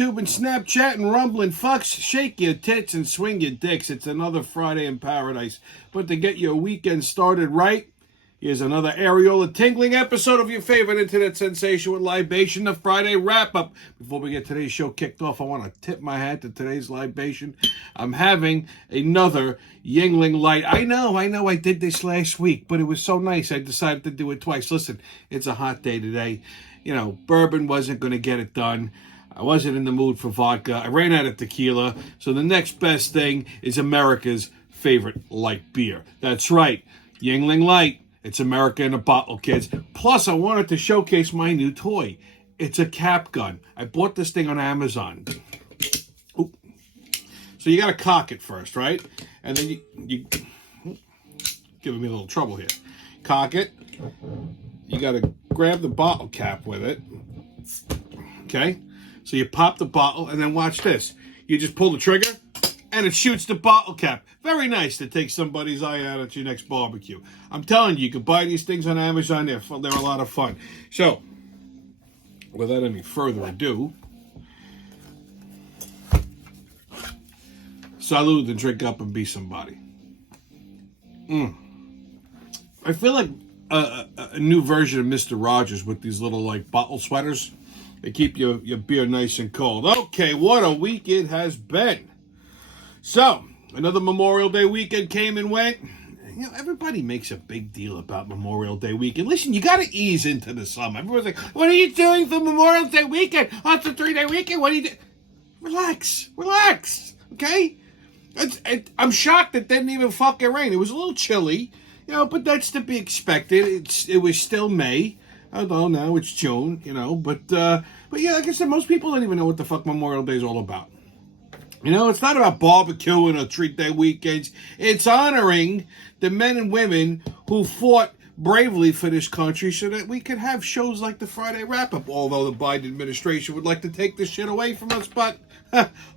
YouTube and Snapchat and rumbling fucks. Shake your tits and swing your dicks. It's another Friday in paradise. But to get your weekend started right, here's another areola tingling episode of your favorite internet sensation with libation, the Friday wrap-up. Before we get today's show kicked off, I want to tip my hat to today's libation. I'm having another Yuengling Light. I know, I did this last week, but it was so nice I decided to do it twice. Listen, it's a hot day today. You know, bourbon wasn't going to get it done. I wasn't in the mood for vodka. I ran out of tequila. So the next best thing is America's favorite light beer. That's right, Yuengling Light. It's America in a bottle, kids. Plus, I wanted to showcase my new toy. It's a cap gun. I bought this thing on Amazon. Oop. So you got to cock it first, right? And then you giving me a little trouble here. Cock it. You got to grab the bottle cap with it. Okay? So you pop the bottle, and then watch this. You just pull the trigger, and it shoots the bottle cap. Very nice to take somebody's eye out at your next barbecue. I'm telling you, you can buy these things on Amazon. They're a lot of fun. So, without any further ado, salud and drink up and be somebody. I feel like a new version of Mr. Rogers with these little like bottle sweaters. They keep your beer nice and cold. Okay, what a week it has been. So, another Memorial Day weekend came and went. You know, everybody makes a big deal about Memorial Day weekend. Listen, you got to ease into the summer. Everyone's like, what are you doing for Memorial Day weekend? Oh, it's a 3-day weekend. What are you doing? Relax, okay? I'm shocked it didn't even fucking rain. It was a little chilly, you know, but that's to be expected. It was still May. Although now it's June, you know, but yeah, like I said, most people don't even know what the fuck Memorial Day is all about. You know, it's not about barbecuing or 3-day weekends. It's honoring the men and women who fought bravely for this country so that we could have shows like the Friday wrap-up, although the Biden administration would like to take this shit away from us, but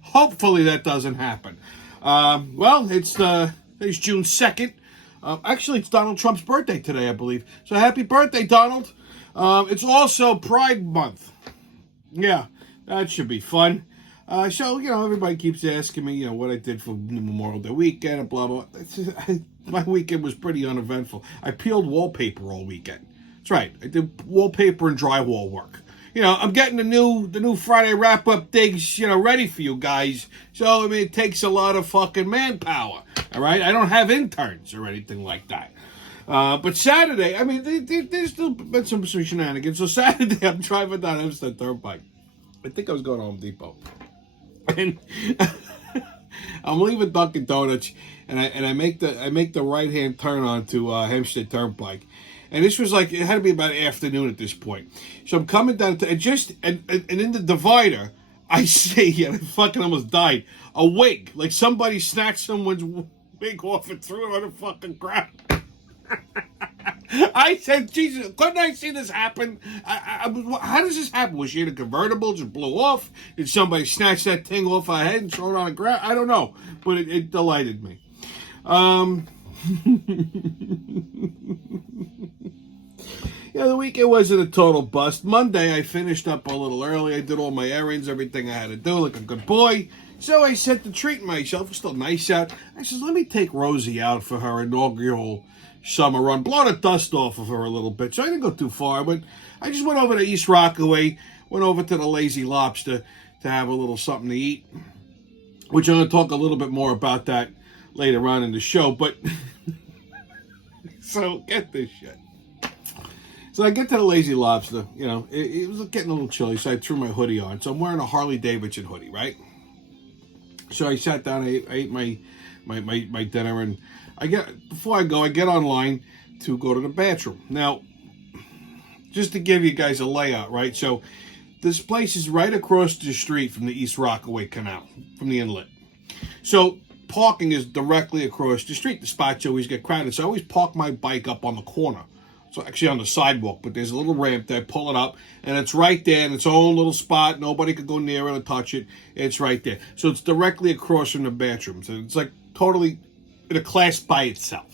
hopefully that doesn't happen. Well, it's June 2nd. Actually, it's Donald Trump's birthday today, I believe. So happy birthday, Donald. It's also Pride Month. Yeah, that should be fun. So, you know, everybody keeps asking me, you know, what I did for Memorial Day weekend and blah, blah. My weekend was pretty uneventful. I peeled wallpaper all weekend. That's right. I did wallpaper and drywall work. You know, I'm getting the new Friday wrap-up things, you know, ready for you guys. So, I mean, it takes a lot of fucking manpower, all right? I don't have interns or anything like that. But Saturday, I mean, there's still been some shenanigans. So Saturday, I'm driving down Hempstead Turnpike. I think I was going to Home Depot. And I'm leaving Dunkin' Donuts, and I make the right-hand turn onto Hempstead Turnpike. And this was like, it had to be about afternoon at this point. So I'm coming down to, and in the divider, I see, and I fucking almost died, a wig. Like somebody snatched someone's wig off and threw it on the fucking ground. I said, Jesus, couldn't I see this happen? How does this happen? Was she in a convertible, just blew off? Did somebody snatch that thing off her head and throw it on the ground? I don't know, but it delighted me. Yeah, the weekend wasn't a total bust. Monday, I finished up a little early. I did all my errands, everything I had to do, like a good boy. So I said to treat myself. It's still nice out. I said, let me take Rosie out for her inaugural summer run. Blow the dust off of her a little bit. So I didn't go too far, but I just went over to East Rockaway, went over to the Lazy Lobster to have a little something to eat, which I'm going to talk a little bit more about that later on in the show. But, so get this shit. So I get to the Lazy Lobster, you know, it was getting a little chilly, so I threw my hoodie on. So I'm wearing a Harley Davidson hoodie, right? So I sat down, I ate my dinner, and before I go, I get online to go to the bathroom. Now, just to give you guys a layout, right? So this place is right across the street from the East Rockaway Canal, from the inlet. So parking is directly across the street. The spots always get crowded, so I always park my bike up on the corner. So actually on the sidewalk, but there's a little ramp there, pull it up, and it's right there in its own little spot. Nobody could go near it or touch it. It's right there. So it's directly across from the bathrooms. And it's like totally in a class by itself.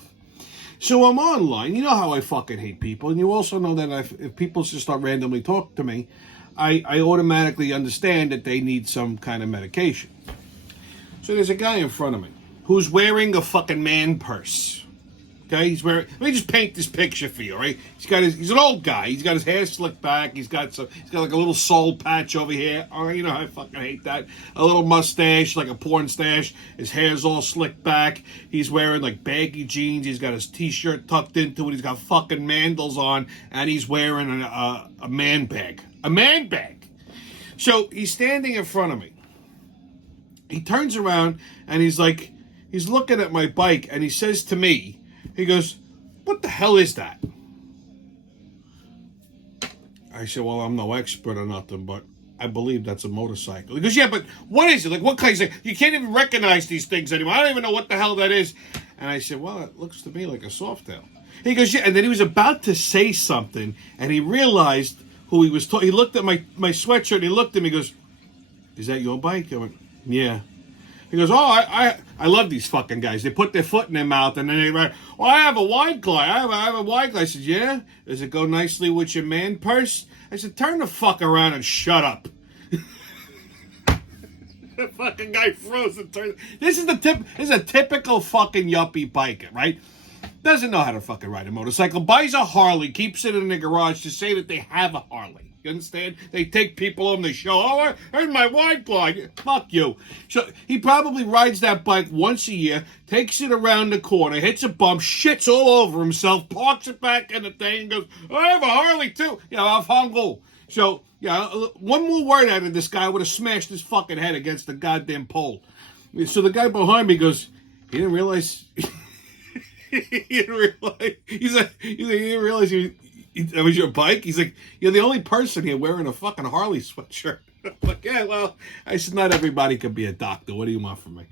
So I'm online. You know how I fucking hate people. And you also know that if people just start randomly talking to me, I automatically understand that they need some kind of medication. So there's a guy in front of me who's wearing a fucking man purse. Okay, he's wearing. Let me just paint this picture for you, right? He's an old guy. He's got his hair slicked back. He's got like a little soul patch over here. Oh, you know, I fucking hate that. A little mustache, like a porn stash. His hair's all slicked back. He's wearing like baggy jeans. He's got his t-shirt tucked into it. He's got fucking mandals on, and he's wearing a man bag. A man bag. So he's standing in front of me. He turns around and he's looking at my bike, and he says to me. He goes, "What the hell is that?" I said, "Well, I'm no expert or nothing, but I believe that's a motorcycle." He goes, "Yeah, but what is it? Like, what kind of thing? You can't even recognize these things anymore. I don't even know what the hell that is." And I said, "Well, it looks to me like a Softail." He goes, "Yeah," and then he was about to say something, and he realized who he was talking. He looked at my sweatshirt, and he looked at me, and he goes, "Is that your bike?" I went, "Yeah." He goes, "Oh, I love these fucking guys. They put their foot in their mouth and then they go, well, I have a wine glide. I have a wine glide." I said, "Yeah? Does it go nicely with your man purse?" I said, "Turn the fuck around and shut up." The fucking guy froze and turned. This is a typical fucking yuppie biker, right? Doesn't know how to fucking ride a motorcycle. Buys a Harley, keeps it in the garage to say that they have a Harley. You understand? They take people home, they show, "Oh, here's my wine glide." Fuck you. So he probably rides that bike once a year, takes it around the corner, hits a bump, shits all over himself, parks it back in the thing, and goes, "I have a Harley too." I'm hungry. So, one more word out of this guy would have smashed his fucking head against the goddamn pole. So the guy behind me goes, "He didn't realize." He didn't realize. He's like, he didn't realize that was your bike? He's like, "You're the only person here wearing a fucking Harley sweatshirt." I'm like, "Yeah, well," I said, "Not everybody could be a doctor. What do you want from me?"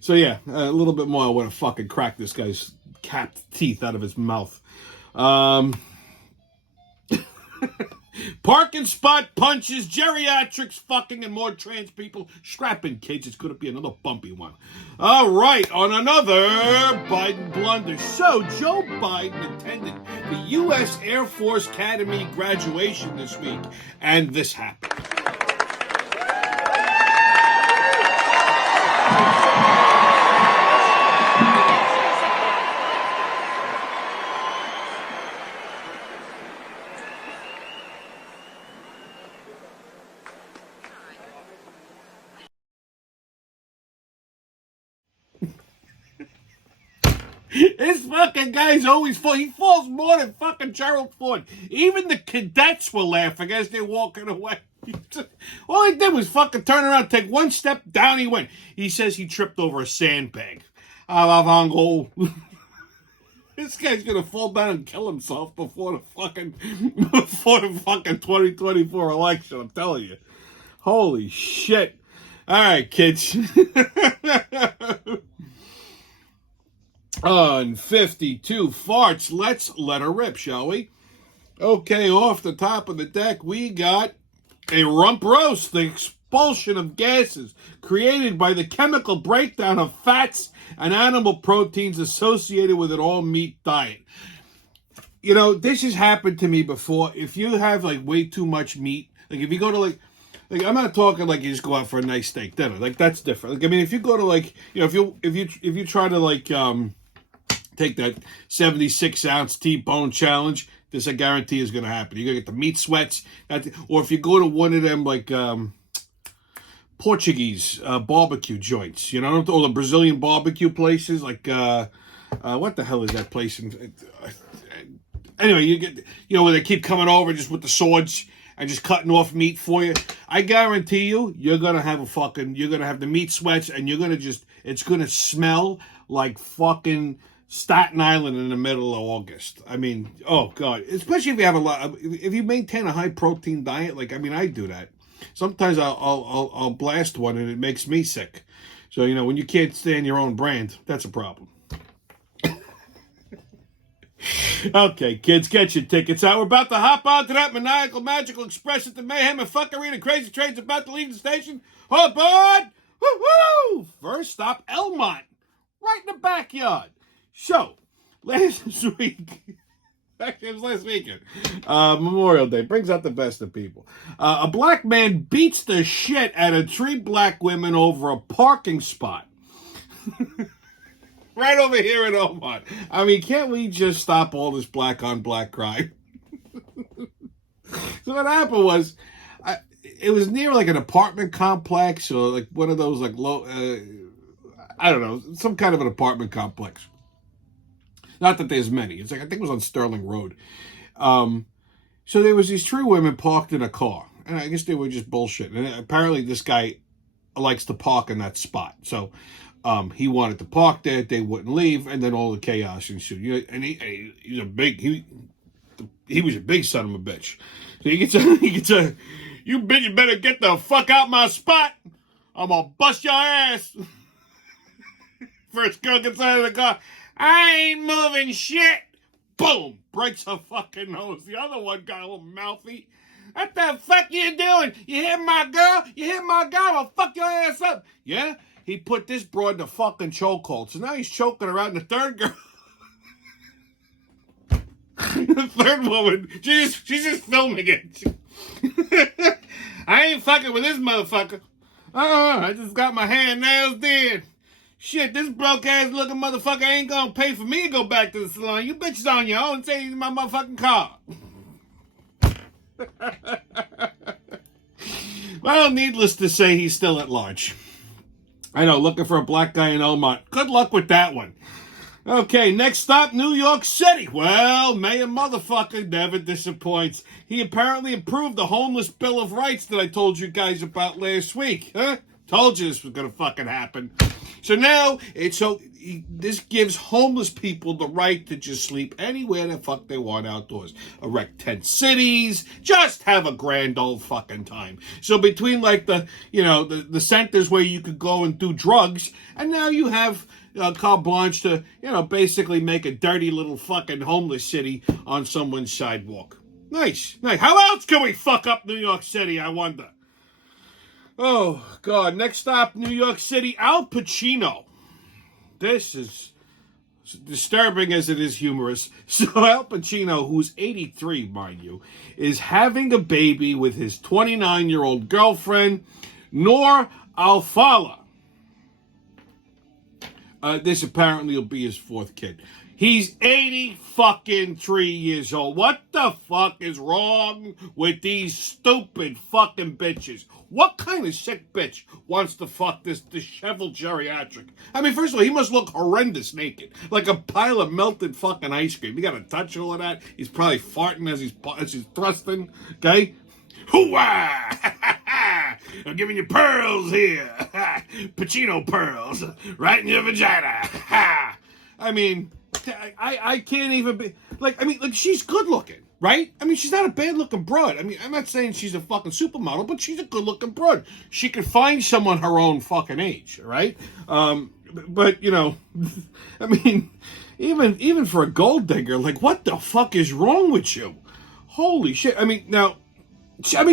So yeah, a little bit more. I want to fucking crack this guy's capped teeth out of his mouth. Parking spot punches, geriatrics fucking, and more trans people. Strap in, kids. It's going to be another bumpy one. All right, on another Biden blunder. So, Joe Biden attended the U.S. Air Force Academy graduation this week, and this happened. This fucking guy's always fall. He falls more than fucking Gerald Ford. Even the cadets were laughing as they're walking away. All he did was fucking turn around, take one step, down he went. He says he tripped over a sandbag. This guy's gonna fall down and kill himself before the fucking 2024 election. I'm telling you. Holy shit. All right, kids. On 52 farts, let's let her rip, shall we? Okay, off the top of the deck, we got a rump roast, the expulsion of gases created by the chemical breakdown of fats and animal proteins associated with an all-meat diet. This has happened to me before. If you have, like, way too much meat, like, if you go to, like, I'm not talking like you just go out for a nice steak dinner. Like, that's different. Like, I mean, if you go to, like, if you try to, like, take that 76-ounce T-bone challenge, this I guarantee is going to happen. You're going to get the meat sweats. Or if you go to one of them, like, Portuguese barbecue joints, or the Brazilian barbecue places, like, what the hell is that place? Anyway, you get, where they keep coming over just with the swords and just cutting off meat for you. I guarantee you're going to have you're going to have the meat sweats, and you're going to it's going to smell like fucking Staten Island in the middle of August. I mean, oh God, especially if you have if you maintain a high protein diet, like, I mean, I do that. Sometimes I'll blast one and it makes me sick. So, when you can't stand your own brand, that's a problem. Okay, kids, get your tickets out. We're about to hop onto that maniacal, magical express at the mayhem and fuckery. The crazy train's about to leave the station. Hold on! Woo-hoo! First stop, Elmont. Right in the backyard. So, last week, Actually, it was last weekend. Memorial Day brings out the best of people. A black man beats the shit out of 3 black women over a parking spot. Right over here in Oman. I mean, can't we just stop all this black on black crime? So what happened was, it was near like an apartment complex or like one of those like low, I don't know, some kind of an apartment complex. Not that there's many. It's like, I think it was on Sterling Road. So there was these 3 women parked in a car. And I guess they were just bullshit. And apparently this guy likes to park in that spot. So he wanted to park there. They wouldn't leave. And then all the chaos ensued. You know, and he's a big, he was a big son of a bitch. So he gets a, you bitch, you better get the fuck out my spot. I'm gonna bust your ass. First girl gets out of the car. I ain't moving shit. Boom. Breaks her fucking nose. The other one got a little mouthy. What the fuck you doing? You hit my girl? You hit my guy? I'll fuck your ass up. Yeah? He put this broad in the fucking chokehold. So now he's choking her out, and the third girl. The third woman, she's just filming it. I ain't fucking with this motherfucker. I just got my hand nails did. Shit, this broke ass looking motherfucker ain't gonna pay for me to go back to the salon. You bitches on your own. Take my motherfucking car. Well, needless to say, he's still at large. I know, looking for a black guy in Oman. Good luck with that one. Okay, next stop, New York City. Well, Mayor motherfucker never disappoints. He apparently approved the homeless Bill of Rights that I told you guys about last week. Huh? Told you this was gonna fucking happen. So now, this gives homeless people the right to just sleep anywhere the fuck they want outdoors. Erect tent cities, just have a grand old fucking time. So between like the centers where you could go and do drugs, and now you have carte blanche to, basically make a dirty little fucking homeless city on someone's sidewalk. Nice. How else can we fuck up New York City, I wonder? Oh, God. Next stop, New York City, Al Pacino. This is disturbing as it is humorous. So Al Pacino, who's 83, mind you, is having a baby with his 29-year-old girlfriend, Noor Al-Fala. This apparently will be his 4th kid. He's 83 years old. What the fuck is wrong with these stupid fucking bitches? What kind of sick bitch wants to fuck this disheveled geriatric? I mean, first of all, he must look horrendous naked. Like a pile of melted fucking ice cream. You gotta touch all of that. He's probably farting as he's thrusting. Okay? Hoo-wah! I'm giving you pearls here. Pacino pearls. Right in your vagina. I mean, I can't even be... Like, she's good looking, right? I mean, she's not a bad looking broad. I mean, I'm not saying she's a fucking supermodel, but she's a good looking broad. She could find someone her own fucking age, right? But, I mean, even for a gold digger, like, what the fuck is wrong with you? Holy shit. I mean,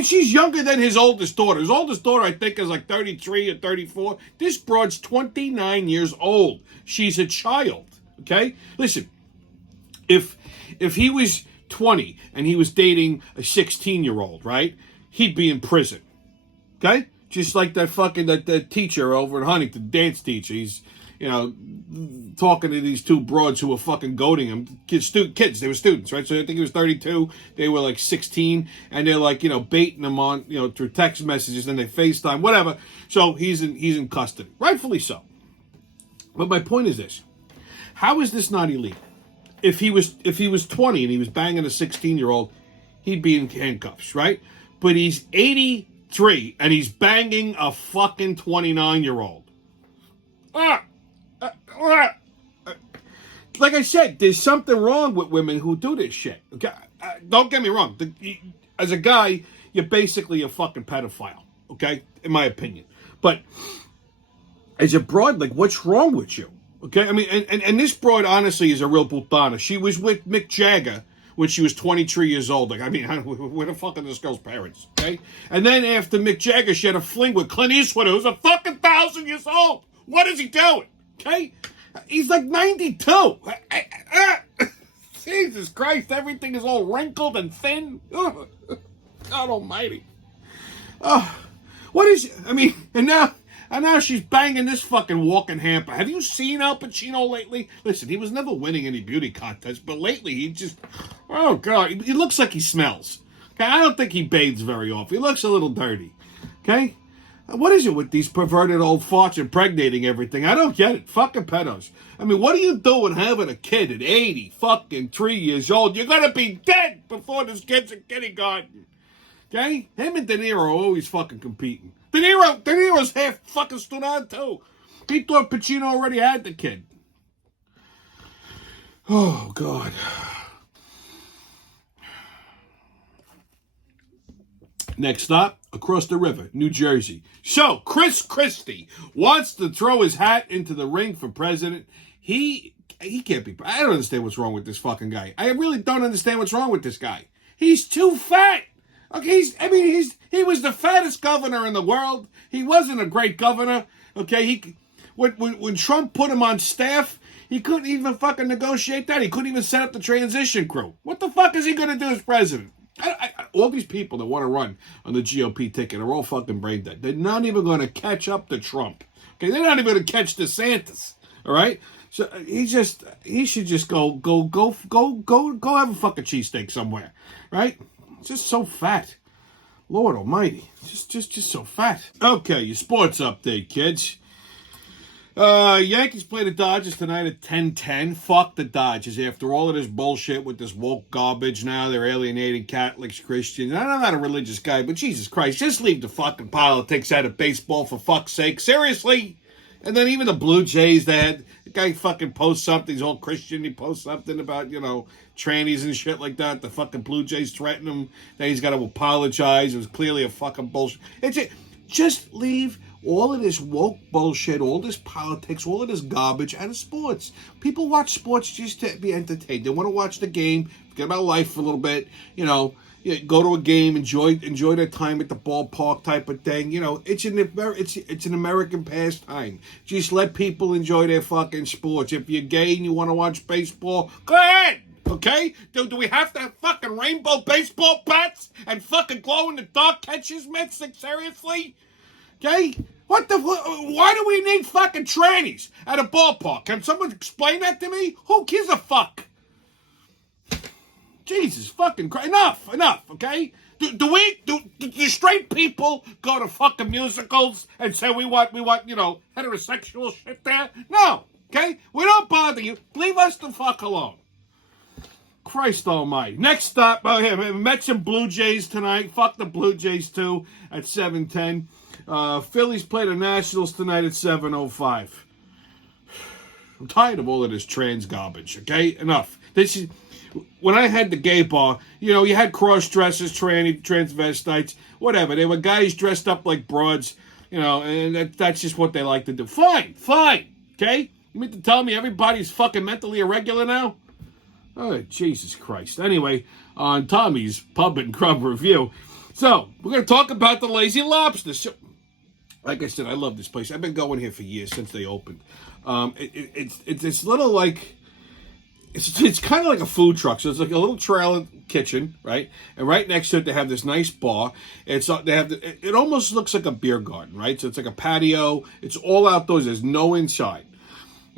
she's younger than his oldest daughter. His oldest daughter, I think, is like 33 or 34. This broad's 29 years old. She's a child, okay? Listen, if he was 20 and he was dating a 16-year-old, right, he'd be in prison, okay? Just like that teacher over in Huntington, dance teacher. He's, talking to these 2 broads who were fucking goading him. Kids, they were students, right? So I think he was 32. They were like 16. And they're like, baiting him on, through text messages. Then they FaceTime, whatever. So he's in custody. Rightfully so. But my point is this. How is this not illegal? If he was 20 and he was banging a 16-year-old, he'd be in handcuffs, right? But he's 83 and he's banging a fucking 29-year-old. Like I said, there's something wrong with women who do this shit. Okay? Don't get me wrong. As a guy, you're basically a fucking pedophile. Okay? In my opinion. But as a broad, like, what's wrong with you? Okay? I mean, and this broad, honestly, is a real putana. She was with Mick Jagger when she was 23 years old. Like, I mean, where the fuck are this girl's parents? Okay? And then after Mick Jagger, she had a fling with Clint Eastwood, who's a fucking 1,000 years old. What is he doing? Okay? He's like 92. Jesus Christ, everything is all wrinkled and thin. Ugh. God almighty. Oh, what is, I mean, and now she's banging this fucking walking hamper. Have you seen Al Pacino lately? Listen, he was never winning any beauty contests, but lately he just, oh God, he looks like he smells. Okay, I don't think he bathes very often. He looks a little dirty. Okay? What is it with these perverted old farts impregnating everything? I don't get it. Fucking pedos. I mean, what are you doing having a kid at 80 fucking 3 years old? You're gonna be dead before this kid's in kindergarten. Okay? Him and De Niro are always fucking competing. De Niro's half fucking stood on too. He thought Pacino already had the kid. Oh, God. Next stop, across the river, New Jersey. So, Chris Christie wants to throw his hat into the ring for president. He can't be. I don't understand what's wrong with this fucking guy. I really don't understand what's wrong with this guy. He's too fat. Okay, he was the fattest governor in the world. He wasn't a great governor. Okay, when Trump put him on staff, he couldn't even fucking negotiate that. He couldn't even set up the transition crew. What the fuck is he going to do as president? All these people that want to run on the GOP ticket are all fucking brain dead. They're not even going to catch up to Trump. Okay, they're not even going to catch DeSantis. All right, so he should just go have a fucking cheesesteak somewhere. Right? Just so fat. Lord almighty. Just so fat. Okay, your sports update, kids. Yankees play the Dodgers tonight at 10:10. Fuck the Dodgers. After all of this bullshit with this woke garbage now, they're alienating Catholics, Christians. I'm not a religious guy, but Jesus Christ, just leave the fucking politics out of baseball for fuck's sake. Seriously? And then even the Blue Jays, the guy fucking posts something, he's all Christian, he posts something about, trannies and shit like that. The fucking Blue Jays threaten him. Then he's got to apologize. It was clearly a fucking bullshit. Just leave all of this woke bullshit, all this politics, all of this garbage out of sports. People watch sports just to be entertained. They want to watch the game, forget about life for a little bit, go to a game, enjoy their time at the ballpark type of thing. It's an American pastime. Just let people enjoy their fucking sports. If you're gay and you want to watch baseball, go ahead. Okay? Do we have to have fucking rainbow baseball bats and fucking glow-in-the-dark catcher's mitts? Seriously? Okay? Why do we need fucking trannies at a ballpark? Can someone explain that to me? Who gives a fuck? Jesus fucking Christ. Enough, okay? Do straight people go to fucking musicals and say we want, heterosexual shit there? No, okay? We don't bother you. Leave us the fuck alone. Christ almighty. Next stop, Mets and Blue Jays tonight. Fuck the Blue Jays too at 7:10. Phillies play the Nationals tonight at 7:05. I'm tired of all of this trans garbage, okay? Enough. When I had the gay bar, you had cross-dressers, transvestites, whatever. They were guys dressed up like broads, and that's just what they like to do. Fine, okay? You mean to tell me everybody's fucking mentally irregular now? Oh, Jesus Christ. Anyway, on Tommy's Pub and Grub Review. So, we're going to talk about the Lazy Lobster. So, like I said, I love this place. I've been going here for years since they opened. It's this little, like... It's kind of like a food truck. So it's like a little trailer kitchen, right? And right next to it, they have this nice bar. It almost looks like a beer garden, right? So it's like a patio. It's all outdoors. There's no inside.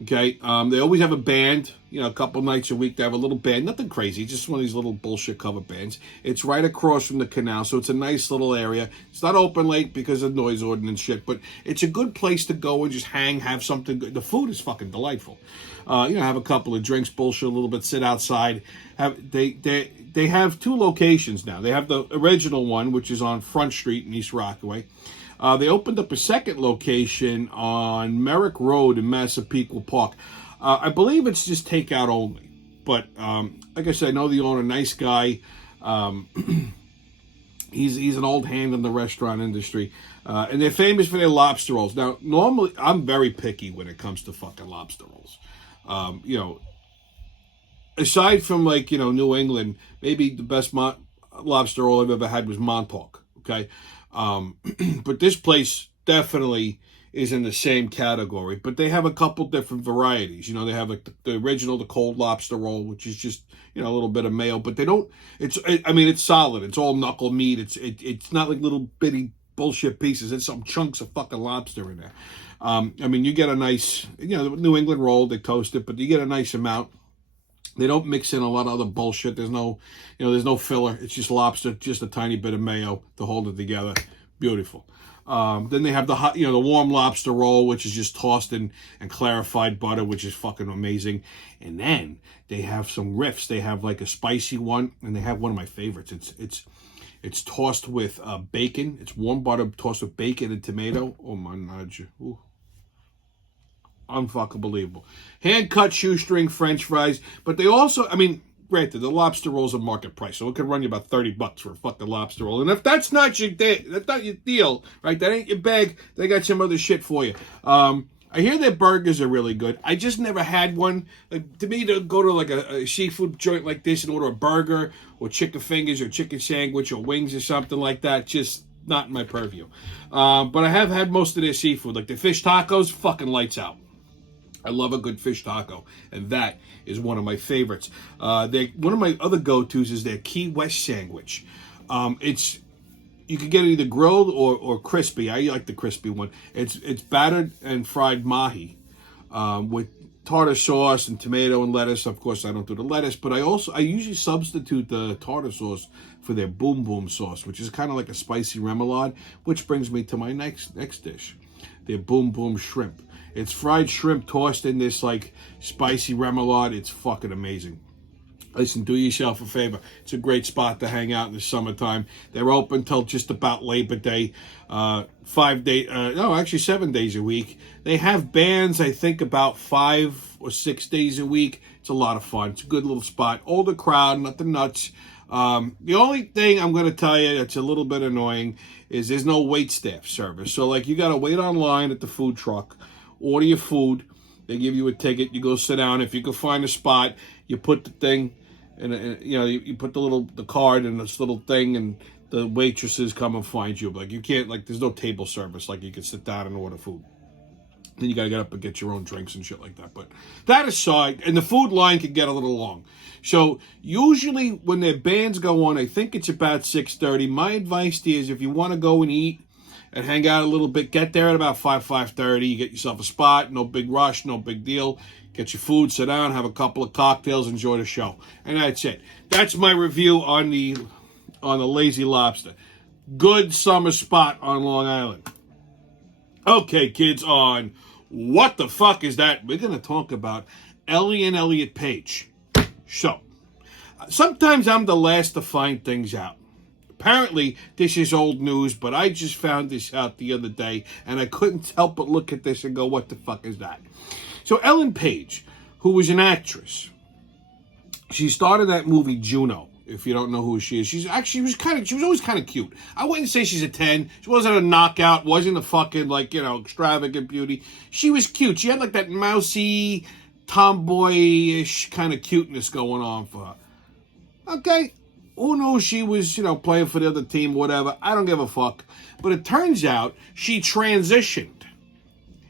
Okay? They always have a band. A couple nights a week they have a little band. Nothing crazy. Just one of these little bullshit cover bands. It's right across from the canal, so it's a nice little area. It's not open late because of noise ordinance shit, but it's a good place to go and just hang, have something good. The food is fucking delightful. Have a couple of drinks, bullshit a little bit, sit outside. They have two locations now. They have the original one, which is on Front Street in East Rockaway. They opened up a second location on Merrick Road in Massapequa Park. I believe it's just takeout only. But like I said, I know the owner, nice guy. He's an old hand in the restaurant industry. And they're famous for their lobster rolls. Now, normally, I'm very picky when it comes to fucking lobster rolls. Aside from New England, maybe the best lobster roll I've ever had was Montauk. Okay, but this place definitely is in the same category, but they have a couple different varieties. You know, they have like the original, the cold lobster roll, which is just, you know, a little bit of mayo, but they don't. I mean, it's solid. It's all knuckle meat. It's not like little bitty bullshit pieces. It's some chunks of fucking lobster in there. I mean, you get a nice, you know, the New England roll. They toast it, but you get a nice amount. They don't mix in a lot of other bullshit. There's no, you know, there's no filler. It's just lobster, just a tiny bit of mayo to hold it together. Beautiful. Then they have the hot, you know, the warm lobster roll, which is just tossed in and clarified butter, which is fucking amazing. And then they have some riffs. They have like a spicy one, and they have one of my favorites. It's tossed with bacon. It's warm butter tossed with bacon and tomato. Oh my god, unfucking believable. Hand cut shoestring French fries, but they also, I mean, granted, the lobster roll's a market price, so it could run you about $30 for a fucking lobster roll. And if that's not your deal, right? That ain't your bag. They got some other shit for you. I hear their burgers are really good. I just never had one. Like, to me, to go to like a seafood joint like this and order a burger or chicken fingers or chicken sandwich or wings or something like that, just not in my purview. But I have had most of their seafood, like the fish tacos, fucking lights out. I love a good fish taco, and that is one of my favorites. One of my other go-tos is their Key West sandwich. You can get it either grilled or crispy. I like the crispy one. It's battered and fried mahi with tartar sauce and tomato and lettuce. Of course, I don't do the lettuce, but I usually substitute the tartar sauce for their boom boom sauce, which is kind of like a spicy remoulade, which brings me to my next dish, their boom boom shrimp. It's fried shrimp tossed in this like spicy remoulade. It's fucking amazing. Listen, do yourself a favor. It's a great spot to hang out in the summertime. They're open till just about Labor Day. 7 days a week. They have bands, I think, about 5 or 6 days a week. It's a lot of fun. It's a good little spot. Older crowd, nothing nuts. The only thing I'm going to tell you that's a little bit annoying is there's no wait staff service. So, like, you got to wait online at the food truck, order your food. They give you a ticket. You go sit down. If you can find a spot, you put the thing, and you know, you put the card in this little thing, and the waitresses come and find you. Like, you can't, like, there's no table service. Like, you can sit down and order food. Then you got to get up and get your own drinks and shit like that. But that aside, and the food line can get a little long. So usually when their bands go on, I think it's about 6:30. My advice to you is if you want to go and eat and hang out a little bit, get there at about 5:30. You get yourself a spot, no big rush, no big deal. Get your food, sit down, have a couple of cocktails, enjoy the show. And that's it. That's my review on the Lazy Lobster. Good summer spot on Long Island. Okay, kids, on What the Fuck Is That? We're going to talk about Ellie and Elliot Page. So, sometimes I'm the last to find things out. Apparently, this is old news, but I just found this out the other day, and I couldn't help but look at this and go, what the fuck is that? So, Ellen Page, who was an actress, she started that movie Juno. If you don't know who she is, she was always kind of cute. I wouldn't say she's a 10. She wasn't a knockout, wasn't a fucking, like, you know, extravagant beauty. She was cute. She had like that mousy, tomboyish kind of cuteness going on for her. Okay, who knows, she was, you know, playing for the other team, whatever. I don't give a fuck. But it turns out she transitioned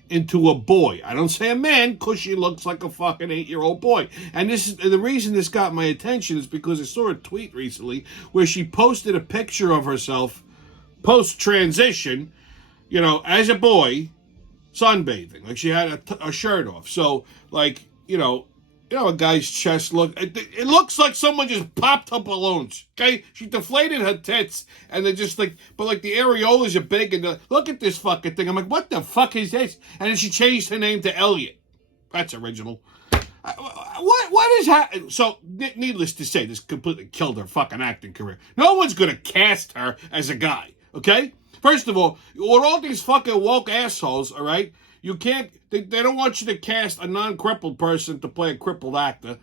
into a boy. I don't say a man, because she looks like a fucking 8-year-old boy. And the reason this got my attention is because I saw a tweet recently where she posted a picture of herself post-transition, you know, as a boy, sunbathing. Like, she had a shirt off. So, like, you know, a guy's chest it looks like someone just popped up balloons, okay? She deflated her tits, and they're just like, but like the areolas are big, and look at this fucking thing. I'm like, what the fuck is this? And then she changed her name to Elliot. That's original. What is happening? So, needless to say, this completely killed her fucking acting career. No one's gonna cast her as a guy, okay? First of all, with all these fucking woke assholes, all right? You can't, they don't want you to cast a non-crippled person to play a crippled actor.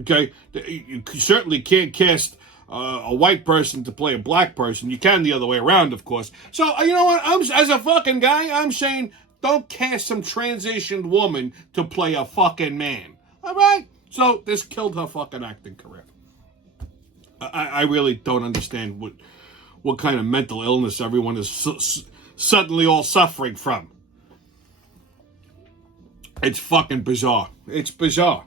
Okay? You certainly can't cast a white person to play a black person. You can the other way around, of course. So, you know what? As a fucking guy, I'm saying don't cast some transitioned woman to play a fucking man. All right? So, this killed her fucking acting career. I really don't understand what kind of mental illness everyone is suddenly all suffering from. It's fucking bizarre. It's bizarre.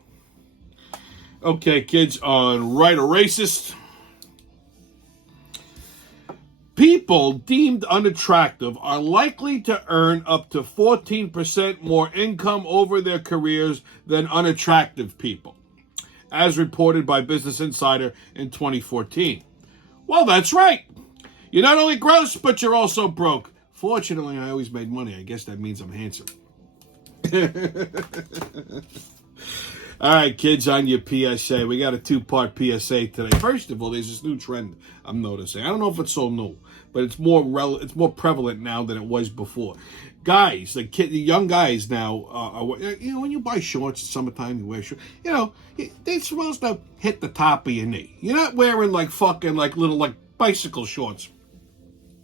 Okay, kids, on Right or Racist. People deemed unattractive are likely to earn up to 14% more income over their careers than unattractive people, as reported by Business Insider in 2014. Well, that's right. You're not only gross, but you're also broke. Fortunately, I always made money. I guess that means I'm handsome. All right, kids, on your PSA. We got a 2-part PSA today. First of all, there's this new trend I'm noticing. I don't know if it's so new, but it's more prevalent now than it was before. Guys, the young guys now, when you buy shorts in summertime, you wear shorts, they're supposed to hit the top of your knee. You're not wearing little bicycle shorts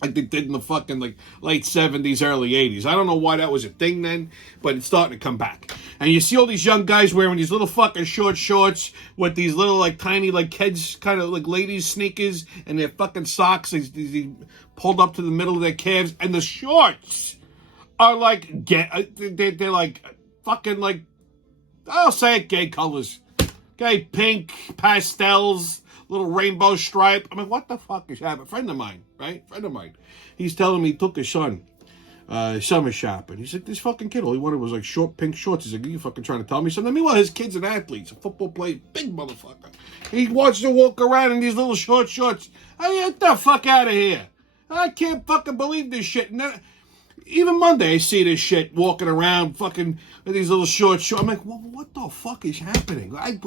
like they did in the fucking late 70s, early 80s. I don't know why that was a thing then, but it's starting to come back. And you see all these young guys wearing these little fucking short shorts with these little tiny kids kind of ladies sneakers and their fucking socks these pulled up to the middle of their calves, and the shorts are they're fucking I'll say it, gay colors. Okay, pink, pastels, little rainbow stripe. I mean, what the fuck is happening? Friend of mine, he's telling me he took his son summer shopping. He's like, this fucking kid, all he wanted was short pink shorts. He's like, you fucking trying to tell me something? Meanwhile, his kid's an athlete, he's a football player, big motherfucker. He wants to walk around in these little short shorts. Get the fuck out of here. I can't fucking believe this shit. And even Monday, I see this shit walking around fucking with these little short shorts. I'm like, what the fuck is happening? I'm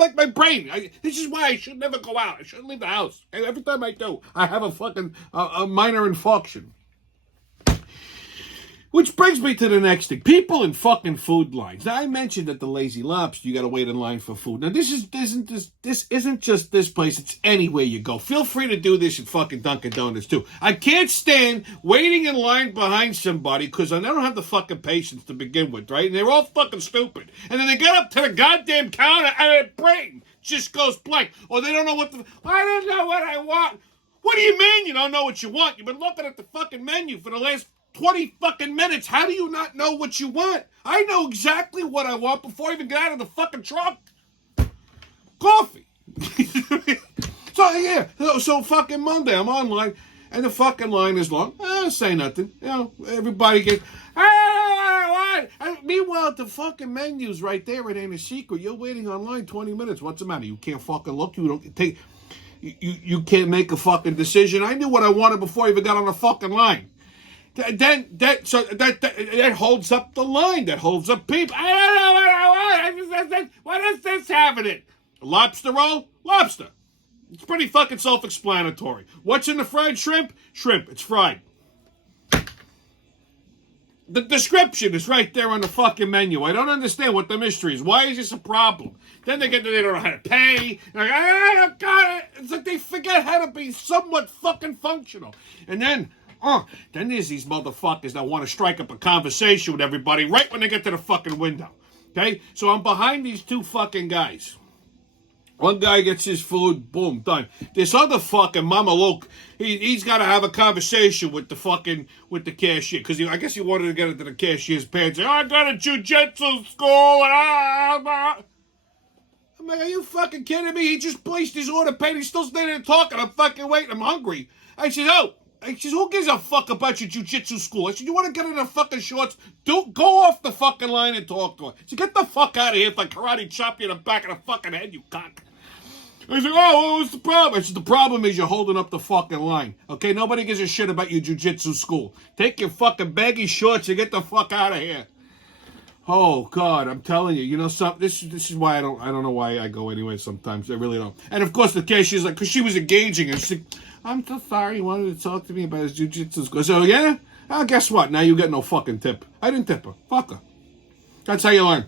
like my brain. This is why I should never go out. I shouldn't leave the house. And every time I do, I have a fucking a minor infarction. Which brings me to the next thing. People in fucking food lines. Now, I mentioned at the Lazy Lobster, you got to wait in line for food. Now, this isn't just this place. It's anywhere you go. Feel free to do this at fucking Dunkin' Donuts, too. I can't stand waiting in line behind somebody because I don't have the fucking patience to begin with, right? And they're all fucking stupid. And then they get up to the goddamn counter and their brain just goes blank. Or they don't know I don't know what I want. What do you mean you don't know what you want? You've been looking at the fucking menu for the last 20 fucking minutes. How do you not know what you want? I know exactly what I want before I even get out of the fucking trunk. Coffee. So fucking Monday, I'm online, and the fucking line is long. Say nothing. Everybody gets, meanwhile, the fucking menu's right there. It ain't a secret. You're waiting online 20 minutes. What's the matter? You can't fucking look. You can't make a fucking decision. I knew what I wanted before I even got on the fucking line. That holds up the line. That holds up people. I don't know what I want. What is this happening? Lobster roll? Lobster. It's pretty fucking self-explanatory. What's in the fried shrimp? Shrimp. It's fried. The description is right there on the fucking menu. I don't understand what the mystery is. Why is this a problem? Then they don't know how to pay. They're like, I don't got it. It's like they forget how to be somewhat fucking functional. And then there's these motherfuckers that want to strike up a conversation with everybody right when they get to the fucking window. Okay? So I'm behind these two fucking guys. One guy gets his food, boom, done. This other fucking Mama Luke, he's got to have a conversation with the cashier. Because I guess he wanted to get into the cashier's pants. I got a jiu-jitsu school. I'm like, are you fucking kidding me? He just placed his order, paid. He's still standing there talking. I'm fucking waiting. I'm hungry. I said, who gives a fuck about your jiu-jitsu school? I said, you want to get in the fucking shorts? Go off the fucking line and talk to her. So get the fuck out of here if I karate chop you in the back of the fucking head, you cock. I said, what was the problem? I said, the problem is you're holding up the fucking line. Okay, nobody gives a shit about your jiu-jitsu school. Take your fucking baggy shorts and get the fuck out of here. Oh God, I'm telling you, this is why I don't know why I go anyway sometimes. I really don't. And of course the cashier's like, because she was engaging, and she's like, I'm so sorry, he wanted to talk to me about his jiu-jitsu school. So yeah? Guess what? Now you get no fucking tip. I didn't tip her. Fuck her. That's how you learn.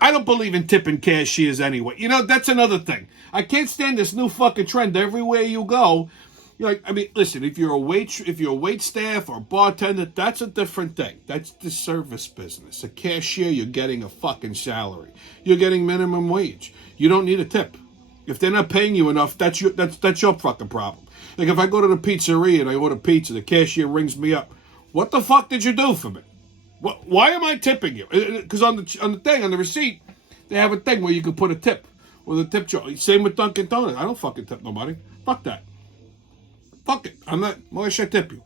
I don't believe in tipping cashiers anyway. That's another thing. I can't stand this new fucking trend. Everywhere you go, you're like, listen, if you're a wait staff or bartender, that's a different thing. That's the service business. A cashier, you're getting a fucking salary. You're getting minimum wage. You don't need a tip. If they're not paying you enough, that's your fucking problem. Like if I go to the pizzeria and I order pizza, the cashier rings me up. What the fuck did you do for me? Why am I tipping you? Because on the receipt, they have a thing where you can put a tip with a tip jar. Same with Dunkin' Donuts. I don't fucking tip nobody. Fuck that. Fuck it. I'm not. Why should I tip you?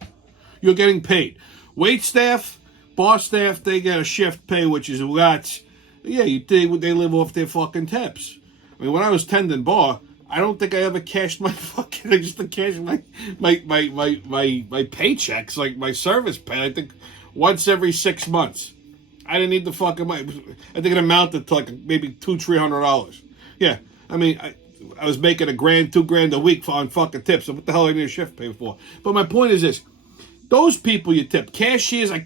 You're getting paid. Wait staff, bar staff, they get a shift pay, which is lots. Yeah, they live off their fucking tips. I mean, when I was tending bar, I don't think I ever cashed my fucking. I used to cash my paychecks, like my service pay. I think once every 6 months. I didn't need the fucking money. I think it amounted to like maybe $200-300. Yeah, I mean, I was making $1,000, $2,000 a week on fucking tips. So what the hell I need a shift pay for? But my point is this: those people you tip, cashiers. I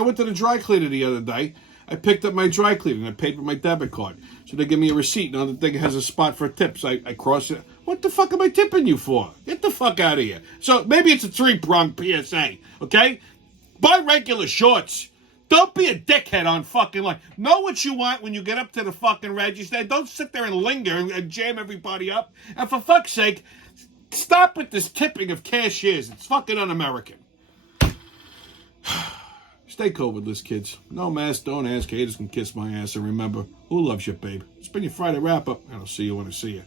went to the dry cleaner the other day. I picked up my dry cleaning. I paid with my debit card. So they give me a receipt. Now the thing has a spot for tips. I cross it. What the fuck am I tipping you for? Get the fuck out of here. So maybe it's a 3-pronged PSA, okay? Buy regular shorts. Don't be a dickhead on fucking line. Know what you want when you get up to the fucking register. Don't sit there and linger and jam everybody up. And for fuck's sake, stop with this tipping of cashiers. It's fucking un-American. Stay COVIDless, kids. No mask, don't ask. Haters can kiss my ass. And remember, who loves you, babe? It's been your Friday wrap-up, and I'll see you when I see you.